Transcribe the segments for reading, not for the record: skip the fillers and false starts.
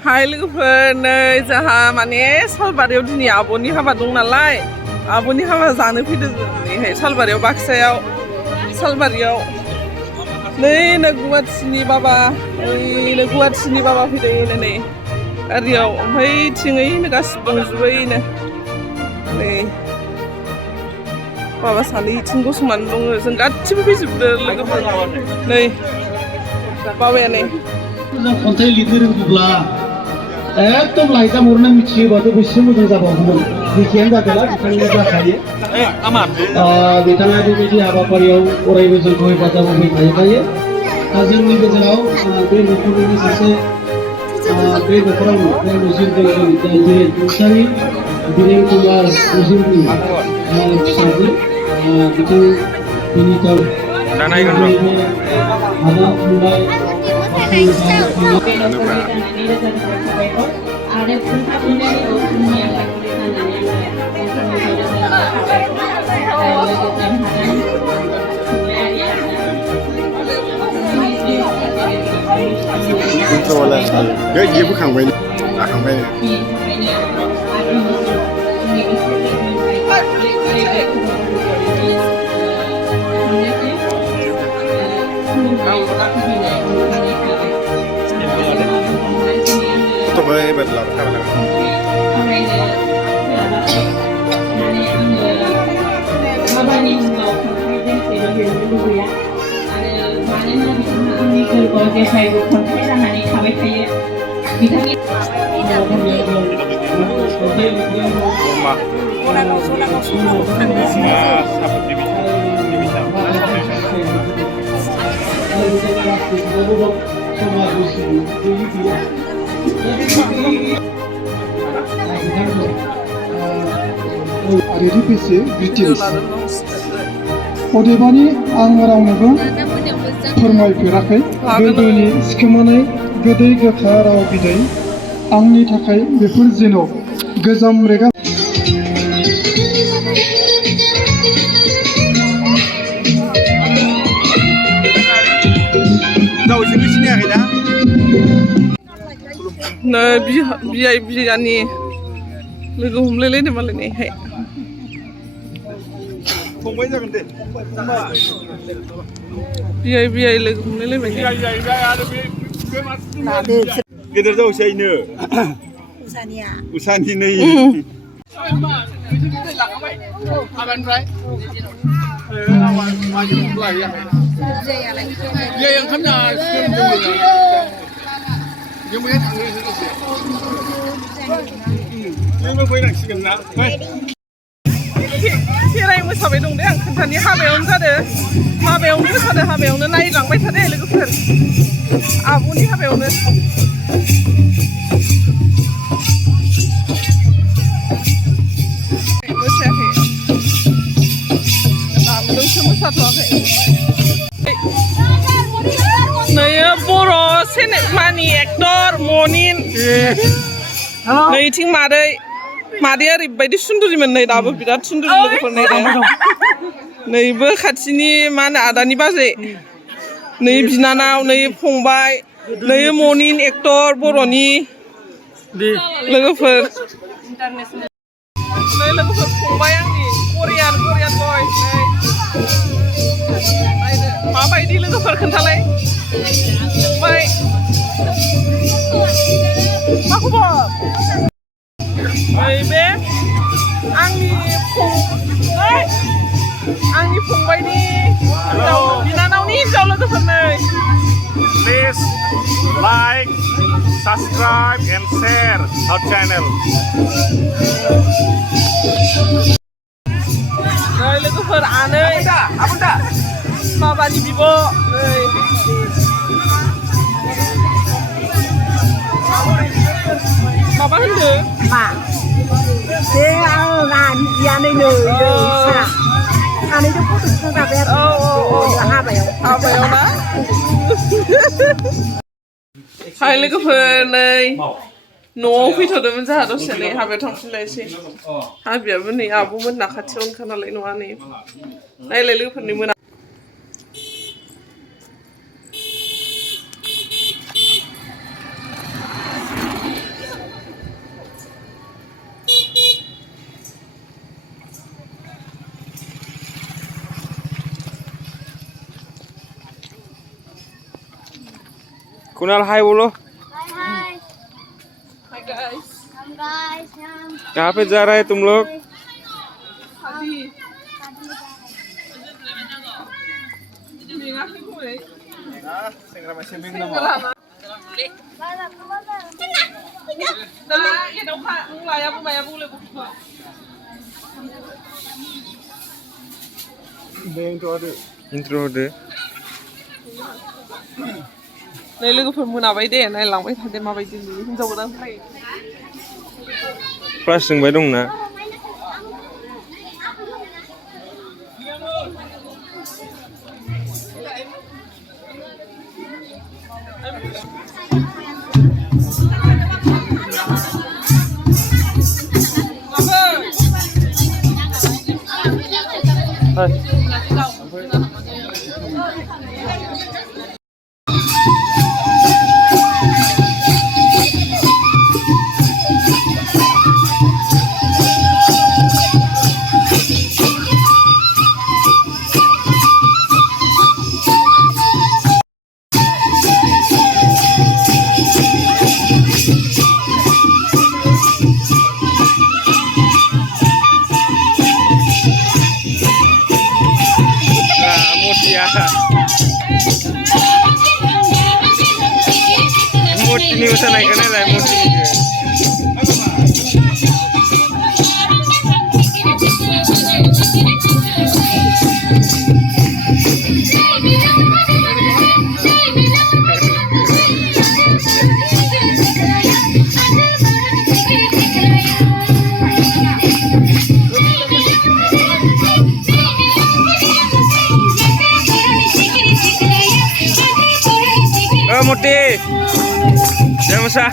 हाय लोगोफोर नै जोंहा माने सालबारियाव दिनै आब'नि हाबा दं नालाय आब'नि हाबा जानो फैदों जोंनिहाय सालबारियाव बाक्सायाव सालबारियाव नै गुवाहाटिनि बाबा ओइनो गुवाहाटिनि बाबा फैदों नै गारियाव ओमफ्राय थिङैनो गासिबो दंजोबोनो नै बाबा सानै इथिं गसंनानै दङ जों गासिबो फैजोबदों लोगोफोर नै बाबाया नै खन्थाइ लिरनो रोंगौब्ला एकदम लाइजाम हरनो मिथियोबाथ' बेसे मोजां जाबावगौमोन जेखियानो जादोंला बिथांनि जाखायो बिथाङा बेबायदि हाबाफारियाव अरायबो जोंखौ हेफाजाब होबाय थायो जोंनि गेजेराव बे न'खरनि सासे बे न'खरावनो बे मुजिरजों जेरै रुंसारि बिरेन कुमार मुजिरनि फिसाजो बिथां बिनिता हाबा खुंनाय बोखांबाय जाखांबाय अदेबानि आं रावनोबो फोरमायफेराखै गोदोनि सिखोमानाय गोदै गोखा राव बिदै आंनि थाखाय बेफोर जेन' गोजाम रेगा नै बियाय बियानि लोगो हमलायलायनो मालाय नैहाय फंबाय जागोन दे बियाय लोगो हमलायलायबाय गेदेर जावसैनो उसानि नै खेराइ मोसाबाय दं दे आं खोन्थानि हाबायावनो जादों हाबायावनो मोसादों हाबायावनो नायलांबाय थादो लोगोफोर आब'नि हाबायावनो मोसायाखै दामदोंसो मोसाथ'वाखै नैयो बर' सिनेमानि एक्टर मनिन नैथिं मादैया ओरैबायदि सुन्दुरिमोन नै दाबो बिराद सुन्दुरि लोगोफोर नैबो खाथिनि मा होनो आदानि बाजै नै बिनानाव नै फंबाय नै मनिन एक्टर बर'नि लोगोफोर नै लोगोफोर फंबाय आंनि करियान बय नै माबायदि लोगोफोर खोन्थालाय फंबाय मा खबर बे आंनि फंबायनि बिनानावनि हिन्जाव लोगोफोर नै Please like, subscribe and share our channel. नै लोगोफोर आनै बाबानि बिब' नै माबा होनदों मा बे आंनि बियानैनो सानैजों फट' सुखांजाबाय आरो हाबायाव ना हाय लोगोफोर नै न'आव फैथ'दोंमोन जोंहा दसे नै हाबायाव थांफिनलायसै हाबायाबो नै आब'मोनना खाथियावनोखा नालाय नङा नै नायलाय लोगोफोरनि मोना कुणाल हाय बोलो। हाय हाय गाइस हम गाइस हम कहाँ पे जा रहे हैं तुम लोग? शादी Minga ke gue. Sengra masih Nah, ya đâu khác, lại apa bayar boleh buka. Intro deh. Này लोगोफोर मोनाबाय दे नायलांबाय थादो माबायदि नुयो हिनजाव गोदान फैयो Flash जोंबाय दंना? Mochi ni usah naik kan lah mochi ni. Oh Muti, jangan usah.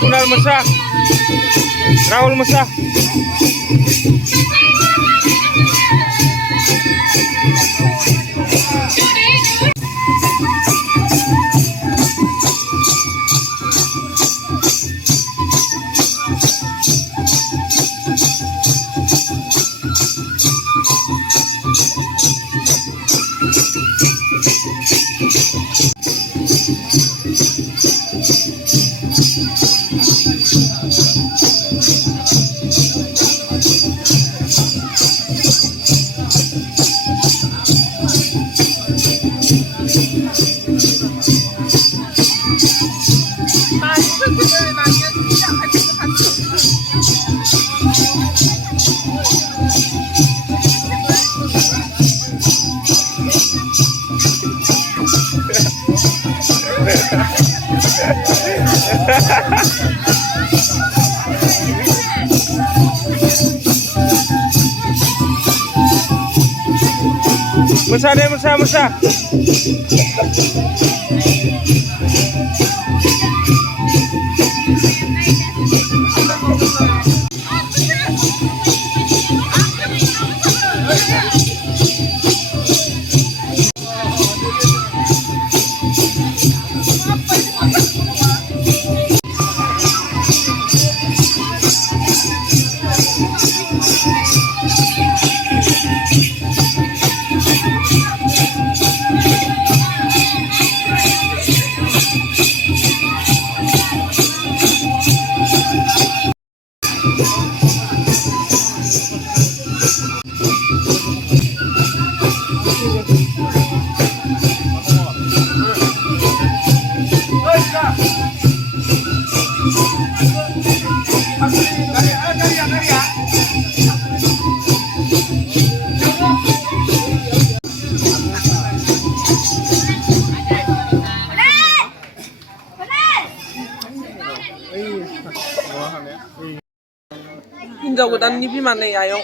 Kunal Mesah, Raul Mesah. Mesah deh, mesah, mesah. हिन्जाव गोदाननि बिमानै आयं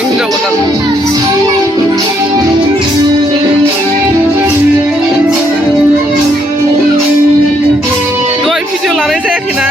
हिन्जाव गोदान दहाय भिडिअ लानाय जायाखैना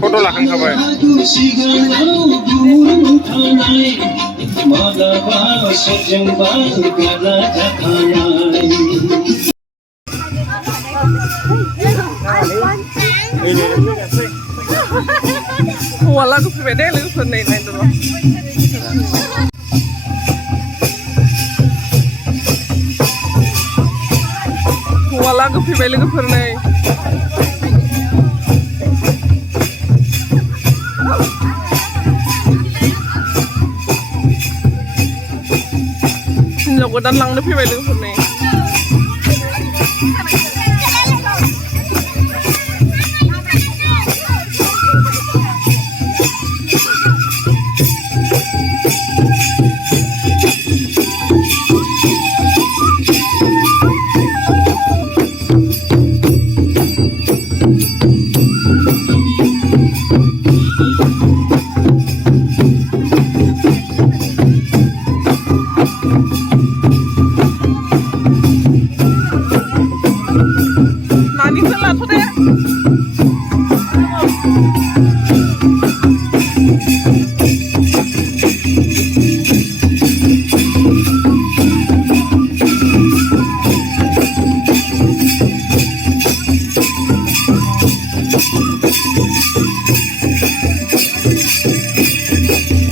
फोटो लाखांखाबाय हौवा लागो फैबाय दे लोगोफोर नै नायदो र' हौवा लागो फैबाय लोगोफोर नै हिन्जाव गोदान लांनो फैबाय लोगोफोर नै नानिखौ लाथ' दे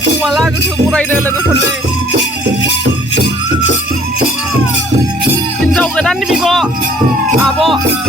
हौवा लागोखौ बरायदो लोगोफोर नै हिन्जाव गोदाननि बिब' आब'